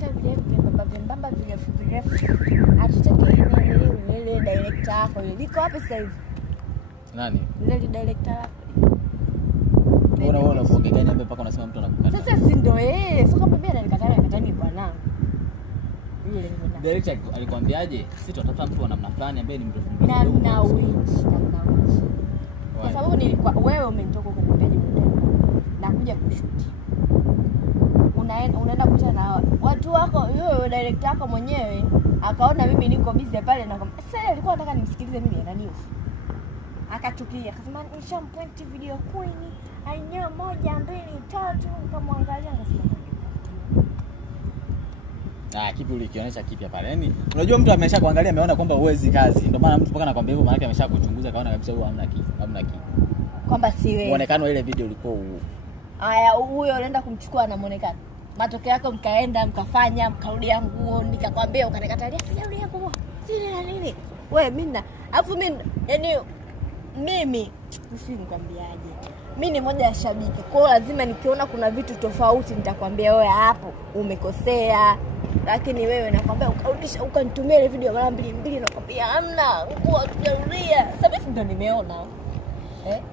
tafuta vile vembamba virefu. Atutake ile director yako. Liko wapi sasa hivi? Nani? Ile director yako. Unaona ufunge gani hapa mpaka unasema mtu anakukata? Sasa si ndio sio kama pia nikatani bwana. Yule ni director alikwambiaje? Sisi tunatafuta mtu wa namna fulani ambaye ni mrefu. Namna which. Kwa sababu nilikuwa wewe umenitoka kwenye page nakuja kushuti. Unaenda kucha na watu wako, yule director wako mwenyewe akaona mimi niko busy pale na sasa alikuwa anataka nimsikilize mimi na news. Akachukia akasema nishampoint video queen ainyo 1 2 3 nikamwangalia akasema kipi ulikionyesha kipya pale? Yaani unajua mtu amesha kuangalia ameona kwamba uwezi kazi. Ndio maana mtu mpaka anakuambia hivyo, maana yake amesha kuchunguza kaona kabisa huyu hamna kitu. Kwamba si wewe. Muonekano ile video ulikuwa huo. Haya huyo unaenda kumchukua na muonekano. Matokeo yako mkaenda mkafanya mkarudia nguo nikakwambia ukanikatalia tujarudia nguo. Sina na nini? Wewe mimi na afu mimi yani mimi nikwambiaje? Mimi ni moja ya shabiki. Kwa hiyo lazima nikiona kuna vitu tofauti nitakwambia wewe hapo umekosea. Lakini wewe nakwambia ukarudisha ukanitumia ile video mara 2 nakwambia hamna nguo tujarudia. Sasa ndio nimeona.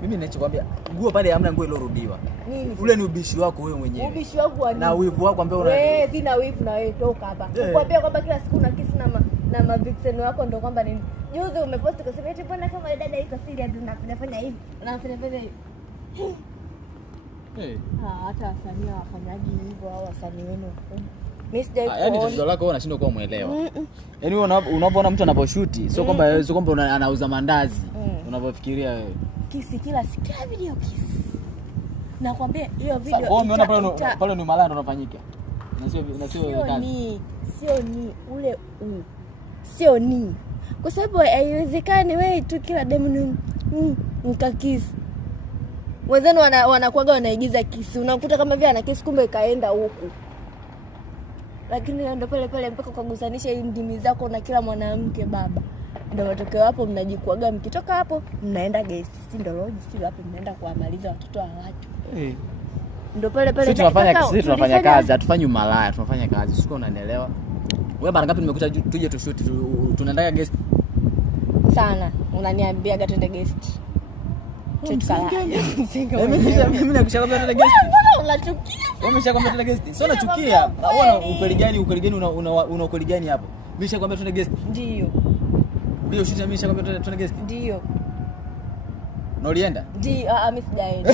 Mimi ninachokuambia nguo pale hamna nguo ilorudiwa. Nini? Ule ni ubishi wako wewe mwenyewe. Ubishi wangu wa nini? Na wivu wako ambao wewe sina wivu na wewe toka hapa. Ukwambia kwamba kila siku na kiss na mavixen wako ndio kwamba nini? Juzi umepost kusema eti mbona kama dada iko serious unafanya hivi. Unafanya hivi. Hata wasanii wafanyaji hivyo au wasanii wenu. Mimi sijai kuona. Yaani tatizo lako wewe unashindwa kuwa muelewa. Yaani wewe unapoona mtu anaposhoot sio kwamba anauza mandazi. Unapofikiria wewe. Kisi kila video kisi. Nakwambia hiyo video. Sasa umeona pale ni malaya ndo unafanyika. Na sio kazi. Sio ni ule sio ni. Kwa sababu haiwezekani wewe tu kila demu mkakisi. Wenzenu wanakuaga wanaigiza kisi. Unakuta kama vile ana kisi kumbe kaenda huku. Lakini ndio pale mpaka kugusanisha ndimi zako na kila mwanamke baba. Ndio matokeo hapo mnajikuaga mkitoka hapo mnaenda guest si ndio lodge si hapo mnaenda kuamaliza watoto wa watu. Ndio pale sisi tunafanya kazi, hatufanyi malaya, tunafanya kazi. Sio unanielewa? Wewe mara ngapi nimekuta tuje tushoot tunaenda guest sana. Unaniambiaga twende guest. Mimi nakushakwambia twende guest. Unachukia. Wewe umeshakwambia twende guest. Sio unachukia. Unaona ukweli gani una ukweli gani hapo? Mimi nishakwambia twende guest. Ndio. Ndio shida mimi nishakwambia twende guest. Ndio. Na ulienda? Ndio, mimi sijaenda.